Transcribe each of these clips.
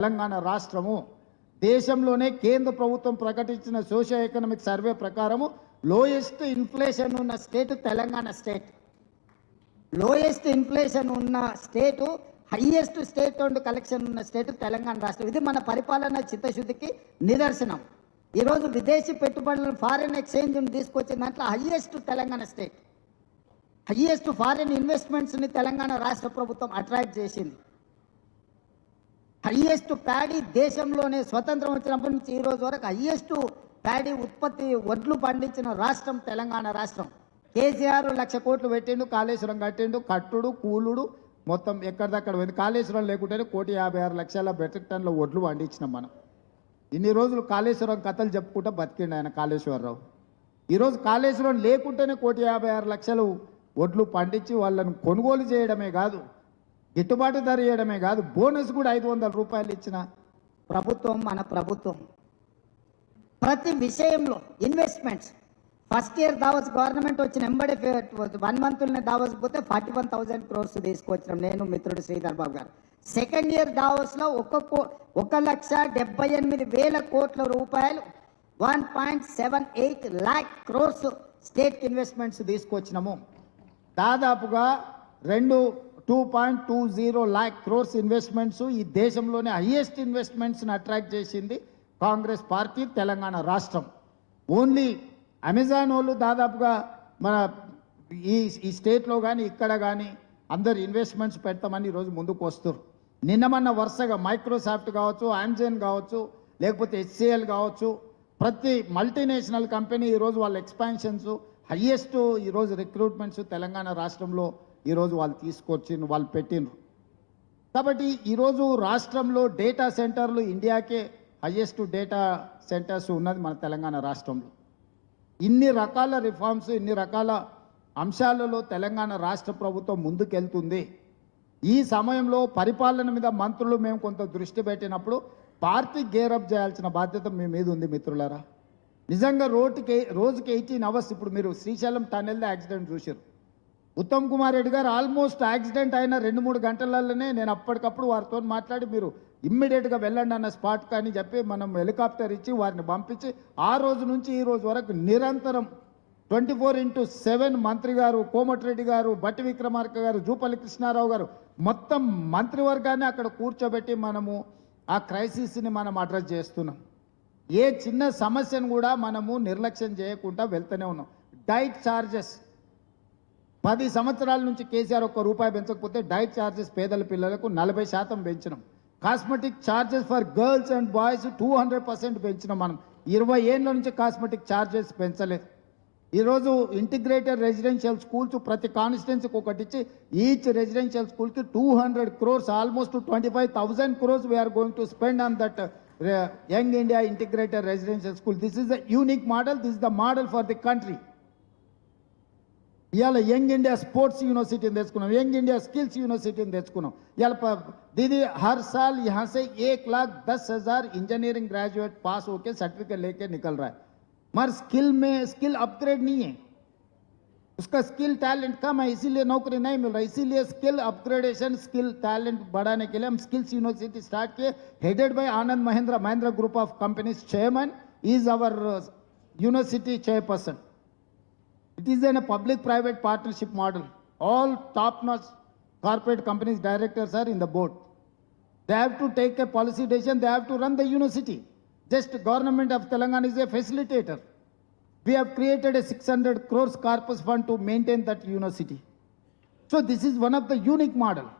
తెలంగాణ రాష్ట్రము దేశంలోనే కేంద్ర ప్రభుత్వం ప్రకటించిన సోషియో ఎకనామిక్ సర్వే ప్రకారము లోయెస్ట్ ఇన్ఫ్లేషన్ ఉన్న state Telangana state. Lowest inflation ఉన్న state highest state and collection ఉన్న స్టేట్ తెలంగాణ రాష్ట్రం. ఇది మన పరిపాలన చిత్తశుద్ధికి నిదర్శనం. ఈరోజు విదేశీ పెట్టుబడులను ఫారిన్ ఎక్స్చేంజ్ తీసుకొచ్చిన దాంట్లో highest Telangana state. Highest foreign ఇన్వెస్ట్మెంట్స్ని Telangana రాష్ట్ర ప్రభుత్వం అట్రాక్ట్ చేసింది. హయ్యెస్ట్ ప్యాడీ దేశంలోనే స్వతంత్రం వచ్చినప్పటి నుంచి ఈ రోజు వరకు హయ్యెస్ట్ ప్యాడీ ఉత్పత్తి వడ్లు పండించిన రాష్ట్రం తెలంగాణ రాష్ట్రం. కేసీఆర్ లక్ష కోట్లు పెట్టిండు కాళేశ్వరం కట్టిండు కట్టుడు కూలుడు మొత్తం ఎక్కడిదక్కడ పోయింది. కాళేశ్వరం లేకుంటేనే కోటి యాభై ఆరు లక్షల మెట్రిక్ టన్ల వడ్లు పండించినాం మనం. ఇన్ని రోజులు కాళేశ్వరం కథలు చెప్పుకుంటూ బతికిండు ఆయన కాళేశ్వరరావు. ఈరోజు కాళేశ్వరం లేకుంటేనే కోటి యాభై ఆరు లక్షలు వడ్లు పండించి వాళ్ళను కొనుగోలు చేయడమే కాదు గిట్టుబాటు ధర ఇవ్వడమే కాదు బోనస్ కూడా ఐదు వందల రూపాయలు ఇచ్చిన ప్రభుత్వం మన ప్రభుత్వం. ప్రతి విషయంలో investments first year Davos government వచ్చిన ఎంబడి వన్ మంత్లోనే దావస్ పోతే ఫార్టీ వన్ థౌసండ్ క్రోర్స్ తీసుకొచ్చినాం నేను మిత్రుడు శ్రీధర్ బాబు గారు. సెకండ్ ఇయర్ దావస్లో ఒక కో ఒక లక్ష డెబ్బై ఎనిమిది వేల కోట్ల రూపాయలు one point seven eight lakh crores state investments తీసుకొచ్చినాము. దాదాపుగా రెండు two point two zero lakh crores investments ఈ దేశంలోనే హైయెస్ట్ ఇన్వెస్ట్మెంట్స్ని అట్రాక్ట్ చేసింది కాంగ్రెస్ పార్టీ తెలంగాణ రాష్ట్రం. ఓన్లీ అమెజాన్ వాళ్ళు దాదాపుగా మన ఈ ఈ స్టేట్లో కానీ ఇక్కడ కానీ అందరు ఇన్వెస్ట్మెంట్స్ పెడతామని ఈరోజు ముందుకు వస్తారు నిన్న మొన్న వరుసగా మైక్రోసాఫ్ట్ కావచ్చు ఆమ్జన్ కావచ్చు లేకపోతే హెచ్సిఎల్ కావచ్చు ప్రతి మల్టీనేషనల్ కంపెనీ ఈరోజు వాళ్ళ ఎక్స్పాన్షన్స్ హయ్యెస్ట్ ఈరోజు రిక్రూట్మెంట్స్ తెలంగాణ రాష్ట్రంలో ఈరోజు వాళ్ళు తీసుకొచ్చి వాళ్ళు పెట్టిండ్రు. కాబట్టి ఈరోజు రాష్ట్రంలో డేటా సెంటర్లు ఇండియాకే హయ్యెస్ట్ డేటా సెంటర్స్ ఉన్నది మన తెలంగాణ రాష్ట్రంలో. ఇన్ని రకాల రిఫార్మ్స్ ఇన్ని రకాల అంశాలలో తెలంగాణ రాష్ట్ర ప్రభుత్వం ముందుకెళ్తుంది. ఈ సమయంలో పరిపాలన మీద మంత్రులు మేము కొంత దృష్టి పెట్టినప్పుడు పార్టీ గేరప్ చేయాల్సిన బాధ్యత మీ మీద ఉంది మిత్రులారా. నిజంగా రోడ్డుకి రోజుకి ఎయిటీన్ అవర్స్ ఇప్పుడు మీరు శ్రీశైలం టన్నెల్దే యాక్సిడెంట్ చూశారు ఉత్తమ్ కుమార్ రెడ్డి గారు ఆల్మోస్ట్ యాక్సిడెంట్ అయిన రెండు మూడు గంటలలోనే నేను అప్పటికప్పుడు వారితో మాట్లాడి మీరు ఇమ్మీడియట్గా వెళ్ళండి అన్న స్పాట్ కానీ చెప్పి మనం హెలికాప్టర్ ఇచ్చి వారిని పంపించి ఆ రోజు నుంచి ఈ రోజు వరకు నిరంతరం ట్వంటీ ఫోర్ ఇంటూ సెవెన్ మంత్రి గారు కోమటిరెడ్డి గారు బట్టి విక్రమార్క గారు జూపల్లి కృష్ణారావు గారు మొత్తం మంత్రివర్గాన్ని అక్కడ కూర్చోబెట్టి మనము ఆ క్రైసిస్ని మనం అడ్రస్ చేస్తున్నాం. ఏ చిన్న సమస్యను కూడా మనము నిర్లక్ష్యం చేయకుండా వెళ్తూనే ఉన్నాం. డైట్ ఛార్జెస్ పది సంవత్సరాల నుంచి కేసీఆర్ ఒక్క రూపాయి పెంచకపోతే డైట్ ఛార్జెస్ పేదల పిల్లలకు నలభై శాతం పెంచినాం. Cosmetic charges for girls and boys two hundred percent పెంచినాం మనం. ఇరవై ఏళ్ళ నుంచి కాస్మెటిక్ ఛార్జెస్ పెంచలేదు. ఈరోజు ఇంటిగ్రేటెడ్ రెసిడెన్షియల్ స్కూల్స్ ప్రతి కాన్స్టిట్యున్సీకి ఒకటి ఇచ్చి ఈచ్ రెసిడెన్షియల్ స్కూల్కి two hundred crores almost twenty five thousand crores we are going to spend on that young India integrated residential school this is the unique model this is the model for the country ఇవాళ young India sports యూనివర్సిటీని తెచ్చుకున్నాం young India skills యూనివర్సిటీని తెచ్చుకున్నాం ఇవాళ ప- దీది हर साल यहाँ से एक लाख दस हजार इंजीनियरिंग ग्रेजुएट पास होके सर्टिफिकेट लेके निकल रहा है मगर स्किल में स्किल अपग्रेड नहीं है उसका स्किल टैलेंट कम है इसीलिए नौकरी नहीं मिल रहा इसीलिए स्किल अपग्रेडेशन स्किल टैलेंट बढ़ाने के लिए हम स्किल्स यूनिवर्सिटी स्टार्ट किए headed by Anand Mahindra Mahindra group of companies chairman is our university chairperson It is in a public-private partnership model. All top-notch corporate companies directors are in the board. They have to take a policy decision, they have to run the university. Just government of Telangana is a facilitator. We have created a 600 crores corpus fund to maintain that university. So this is one of the unique model.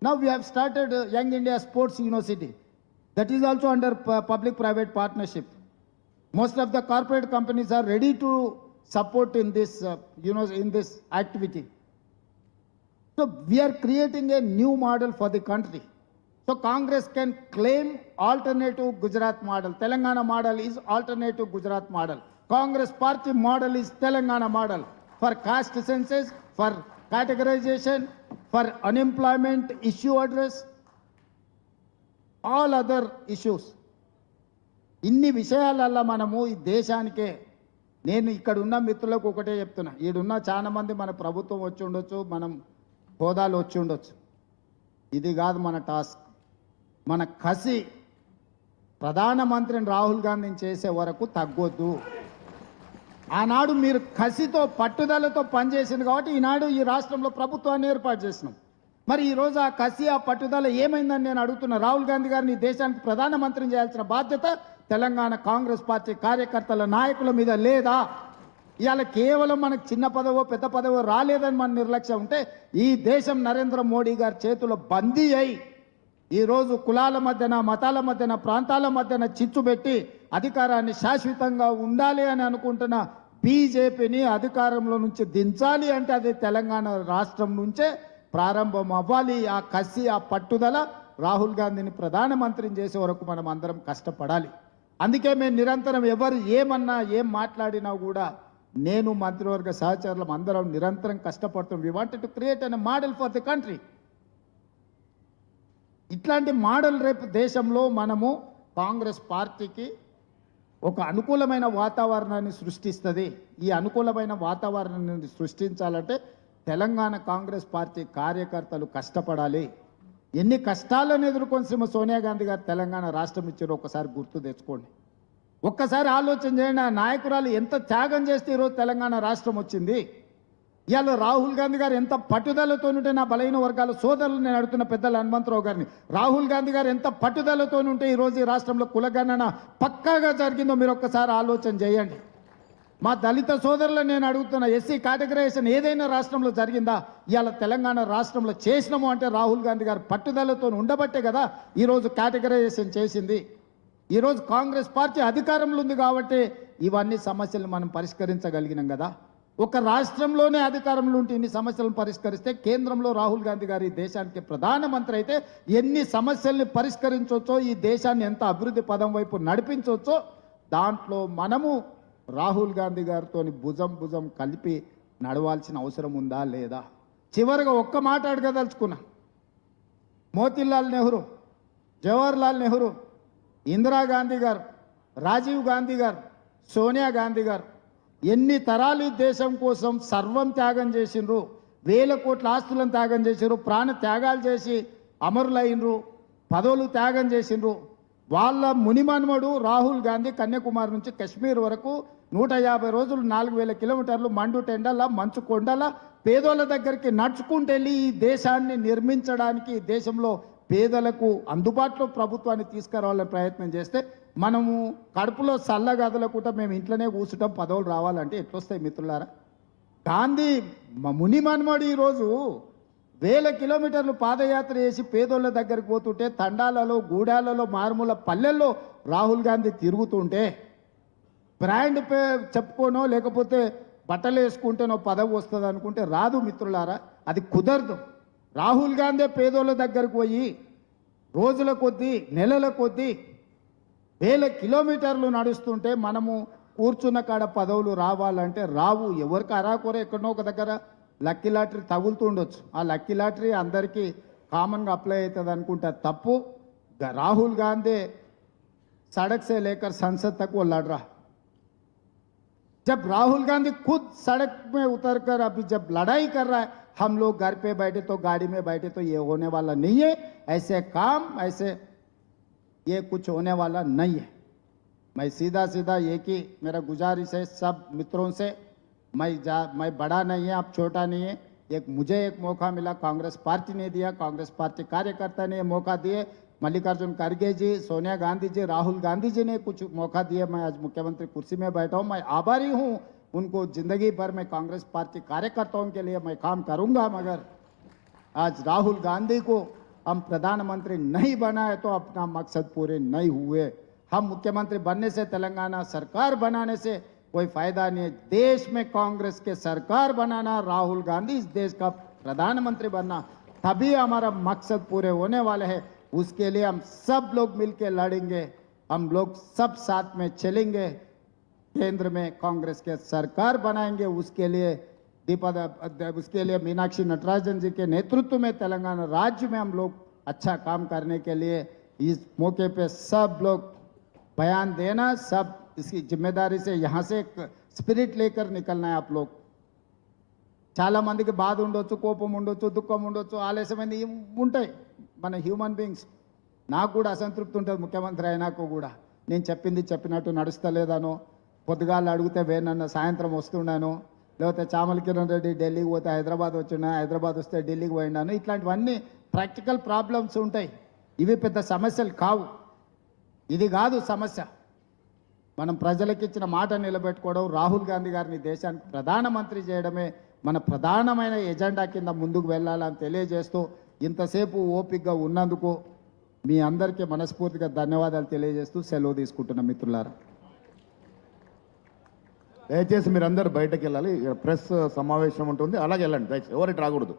Now we have started uh, Young India Sports University. That is also under public-private partnership. Most of the corporate companies are ready to support in this, uh, you know, in this activity. So we are creating a new model for the country. So Congress can claim alternative Gujarat model. Telangana model is alternative Gujarat model. Congress party model is Telangana model for caste census, for categorization, for unemployment issue address, all other issues. ఇన్ని విషయాలల్లో మనము ఈ దేశానికే నేను ఇక్కడ ఉన్న మిత్రులకు ఒకటే చెప్తున్నా. ఈడున్న చాలా మంది మన ప్రభుత్వం వచ్చి ఉండొచ్చు మనం హోదాలు వచ్చి ఉండొచ్చు. ఇది కాదు మన టాస్క్. మన కసి ప్రధానమంత్రిని రాహుల్ గాంధీని చేసే వరకు తగ్గొద్దు. ఆనాడు మీరు కసితో పట్టుదలతో పనిచేసింది కాబట్టి ఈనాడు ఈ రాష్ట్రంలో ప్రభుత్వాన్ని ఏర్పాటు చేసినాం. మరి ఈరోజు ఆ కసి ఆ పట్టుదల ఏమైందని నేను అడుగుతున్నా. రాహుల్ గాంధీ గారిని దేశానికి ప్రధానమంత్రిని చేయాల్సిన బాధ్యత తెలంగాణ కాంగ్రెస్ పార్టీ కార్యకర్తల నాయకుల మీద లేదా ఇవాళ కేవలం మనకు చిన్న పదవో పెద్ద పదవో రాలేదని మన నిర్లక్ష్యం ఉంటే ఈ దేశం నరేంద్ర మోడీ గారి చేతిలో బందీ అయి ఈరోజు కులాల మధ్యన మతాల మధ్యన ప్రాంతాల మధ్యన చిచ్చు పెట్టి అధికారాన్ని శాశ్వతంగా ఉండాలి అని అనుకుంటున్న బీజేపీని అధికారంలో నుంచి దించాలి అంటే అది తెలంగాణ రాష్ట్రం నుంచే ప్రారంభం అవ్వాలి. ఆ కసి ఆ పట్టుదల రాహుల్ గాంధీని ప్రధానమంత్రిని చేసే వరకు మనం అందరం కష్టపడాలి. అందుకే మేము నిరంతరం ఎవరు ఏమన్నా ఏం మాట్లాడినా కూడా నేను మంత్రివర్గ సహచరులం అందరం నిరంతరం కష్టపడుతాం we wanted to create an model for the country ఇట్లాంటి మోడల్ రేపు దేశంలో మనము కాంగ్రెస్ పార్టీకి ఒక అనుకూలమైన వాతావరణాన్ని సృష్టిస్తుంది. ఈ అనుకూలమైన వాతావరణాన్ని సృష్టించాలంటే తెలంగాణ కాంగ్రెస్ పార్టీ కార్యకర్తలు కష్టపడాలి. ఎన్ని కష్టాలను ఎదుర్కొని శ్రీమ సోనియా గాంధీ గారు తెలంగాణ రాష్ట్రం ఇచ్చారో ఒకసారి గుర్తు తెచ్చుకోండి. ఒక్కసారి ఆలోచన చేయండి ఆ నాయకురాలు ఎంత త్యాగం చేస్తే ఈరోజు తెలంగాణ రాష్ట్రం వచ్చింది? ఇవాళ రాహుల్ గాంధీ గారు ఎంత పట్టుదలతో ఉంటే నా బలహీన వర్గాల సోదరులు నేను అడుగుతున్న పెద్దల హనుమంతరావు గారిని రాహుల్ గాంధీ గారు ఎంత పట్టుదలతో ఉంటే ఈరోజు ఈ రాష్ట్రంలో కులగణన పక్కాగా జరిగిందో మీరు ఒక్కసారి ఆలోచన చేయండి. మా దళిత సోదరులను నేను అడుగుతున్న ఎస్సీ కేటగరైజేషన్ ఏదైనా రాష్ట్రంలో జరిగిందా? ఇవాళ తెలంగాణ రాష్ట్రంలో చేసినాము అంటే రాహుల్ గాంధీ గారు పట్టుదలతో ఉండబట్టే కదా ఈరోజు కేటగరైజేషన్ చేసింది. ఈరోజు కాంగ్రెస్ పార్టీ అధికారంలో ఉంది కాబట్టి ఇవన్నీ సమస్యలు మనం పరిష్కరించగలిగినాం కదా. ఒక రాష్ట్రంలోనే అధికారంలో ఉంటే ఇన్ని సమస్యలను పరిష్కరిస్తే కేంద్రంలో రాహుల్ గాంధీ గారు ఈ దేశానికి ప్రధానమంత్రి అయితే ఎన్ని సమస్యల్ని పరిష్కరించవచ్చో ఈ దేశాన్ని ఎంత అభివృద్ధి పదం వైపు నడిపించవచ్చో దాంట్లో మనము రాహుల్ గాంధీ గారితో భుజం భుజం కలిపి నడవాల్సిన అవసరం ఉందా లేదా? చివరిగా ఒక్క మాట అడగదలుచుకున్నా. మోతీలాల్ నెహ్రూ జవహర్లాల్ నెహ్రూ ఇందిరాగాంధీ గారు రాజీవ్ గాంధీ గారు సోనియా గాంధీ గారు ఎన్ని తరాలు దేశం కోసం సర్వం త్యాగం చేసిండ్రు వేల కోట్ల ఆస్తులను త్యాగం చేసిండ్రు ప్రాణ త్యాగాలు చేసి అమరులైనరు పదవులు త్యాగం చేసిండ్రు. వాళ్ళ మునిమన్మడు రాహుల్ గాంధీ కన్యాకుమారి నుంచి కశ్మీర్ వరకు నూట యాభై రోజులు నాలుగు వేల కిలోమీటర్లు మండు టెండల మంచు కొండల పేదోళ్ళ దగ్గరికి నడుచుకుంటూ వెళ్ళి ఈ దేశాన్ని నిర్మించడానికి దేశంలో పేదలకు అందుబాటులో ప్రభుత్వాన్ని తీసుకురావాలని ప్రయత్నం చేస్తే మనము కడుపులో చల్లగదలకుండా మేము ఇంట్లోనే కూర్చుంటాం పదవులు రావాలంటే ఎట్లొస్తాయి మిత్రులారా? గాంధీ ముని మన్మడు ఈరోజు వేల కిలోమీటర్లు పాదయాత్ర చేసి పేదోళ్ళ దగ్గరికి పోతుంటే తండాలలో గూడాలలో మారుమూల పల్లెల్లో రాహుల్ గాంధీ తిరుగుతుంటే బ్రాండ్ పే చెప్పుకోనో లేకపోతే బట్టలు వేసుకుంటేనో పదవి వస్తుంది అనుకుంటే రాదు మిత్రులారా అది కుదరదు. రాహుల్ గాంధీ పేదోళ్ళ దగ్గరకు పోయి రోజుల కొద్దీ నెలల కొద్దీ వేల కిలోమీటర్లు నడుస్తుంటే మనము కూర్చున్న కాడ పదవులు రావాలంటే రావు. ఎవరికి అరాకొర ఎక్కడో ఒక దగ్గర లక్కీ లాటరీ తగులుతుండొచ్చు ఆ లక్కీ లాటరీ అందరికీ కామన్గా అప్లై అవుతుంది అనుకుంటా తప్పు. రాహుల్ గాంధీ సడక్సే లేక సంసత్ తక్కువ లడ్రా जब राहुल गांधी खुद सड़क में उतरकर अभी जब लड़ाई कर रहा है, हम लोग घर पे बैठे तो गाड़ी में बैठे तो ये होने वाला नहीं है। ऐसे काम, ऐसे ये कुछ होने वाला नहीं है। मैं सीधा सीधा एक ही मेरा गुजारिश है सब मित्रों से, मैं जा, मैं बड़ा नहीं है, आप छोटा नहीं है। एक, मुझे एक मौका मिला, कांग्रेस पार्टी ने दिया, कांग्रेस पार्टी कार्यकर्ता ने मौका दिए। मल्लिकार्जुन खड़गे जी, सोनिया गांधी जी, राहुल गांधी जी ने कुछ मौका दिया। मैं आज मुख्यमंत्री कुर्सी में बैठा हूँ, मैं आभारी हूँ। उनको ज़िंदगी भर में कांग्रेस पार्टी कार्यकर्ताओं के लिए मैं काम करूँगा, मगर आज राहुल गांधी को हम प्रधानमंत्री नहीं बनाए तो अपना मकसद पूरे नहीं हुए। हम मुख्यमंत्री बनने से, तेलंगाना सरकार बनाने से कोई फ़ायदा नहीं देश में कांग्रेस के सरकार बनाना, राहुल गांधी इस देश का प्रधानमंत्री बनना, तभी हमारा मकसद पूरे होने वाले हैं। उसके लिए हम सब लोग मिलकर लड़ेंगे हम लोग सब साथ में चलेंगे केंद्र में कांग्रेस के सरकार बनाएंगे उसके लिए दीपा उसके लिए मीनाक्षी नटराजन जी के नेतृत्व में तेलंगाना राज्य में हम लोग अच्छा काम करने के लिए इस मौके पे सब लोग बयान देना सब इसकी जिम्मेदारी से यहाँ से स्पिरिट लेकर निकलना है आप लोग చాలా మందికి బాధ ఉండొచ్చు కోపం ఉండొచ్చు దుఃఖం ఉండొచ్చు ఆలస్యమైంది ఇవి ఉంటాయి మన హ్యూమన్ బీయింగ్స్ నాకు కూడా అసంతృప్తి ఉంటుంది ముఖ్యమంత్రి అయినాక కూడా. నేను చెప్పింది చెప్పినట్టు నడుస్తలేదనో పొద్దుగాలు అడిగితే వేనన్న సాయంత్రం వస్తున్నాను లేకపోతే చామల కిరణ్ రెడ్డి ఢిల్లీకి పోతే హైదరాబాద్ వచ్చినా హైదరాబాద్ వస్తే ఢిల్లీకి పోయినాను ఇట్లాంటివన్నీ ప్రాక్టికల్ ప్రాబ్లమ్స్ ఉంటాయి. ఇవి పెద్ద సమస్యలు కావు. ఇది కాదు సమస్య. మనం ప్రజలకు ఇచ్చిన మాట నిలబెట్టుకోవడం రాహుల్ గాంధీ గారిని దేశానికి ప్రధానమంత్రి చేయడమే మన ప్రధానమైన ఎజెండా కింద ముందుకు వెళ్ళాలని తెలియజేస్తూ ఇంతసేపు ఓపికగా ఉన్నందుకు మీ అందరికీ మనస్ఫూర్తిగా ధన్యవాదాలు తెలియజేస్తూ సెలవు తీసుకుంటున్న మిత్రులారా. దయచేసి మీరందరూ బయటకు వెళ్ళాలి ప్రెస్ సమావేశం ఉంటుంది. అలాగే వెళ్ళండి. దయచేసి ఎవరికి రాకూడదు.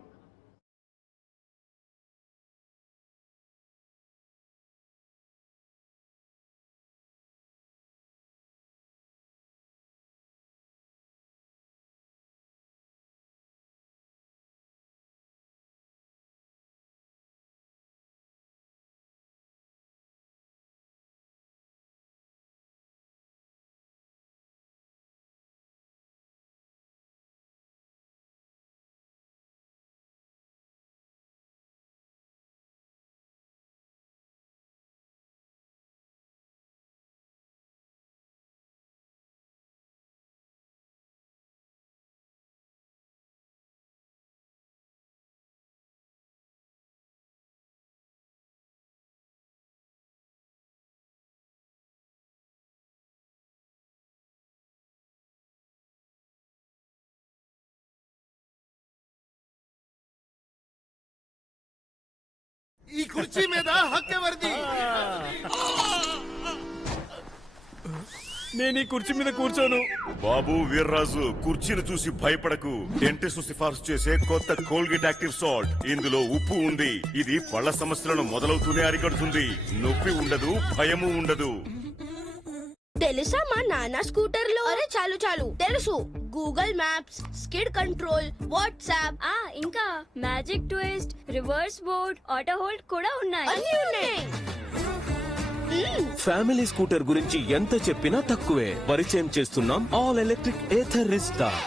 ఈ కుర్చీ మీద హక్కెవరిది నేను ఈ కుర్చీ మీద కూర్చోను. బాబు వీర్రాజు కుర్చీని చూసి భయపడకు. డెంటిస్ట్ సిఫార్సు చేసే కొత్త కోల్గేట్ యాక్టివ్ సాల్ట్. ఇందులో ఉప్పు ఉంది. ఇది పళ్ళ సమస్యలను మొదలవుతూనే అరికడుతుంది. నొప్పి ఉండదు భయము ఉండదు. తెలుసా మా నాన్న స్కూటర్లో అరే చాలు చాలు. తెలుసు. Google maps skid control WhatsApp. ఆ ఇంకా magic twist reverse board auto hold కూడా ఉన్నాయి. అన్ని ఉన్నాయి. ఫ్యామిలీ స్కూటర్ గురించి ఎంత చెప్పినా తక్కువే. పరిచయం చేస్తున్నాం ఆల్ ఎలక్ట్రిక్ ఏథర్ రిస్టా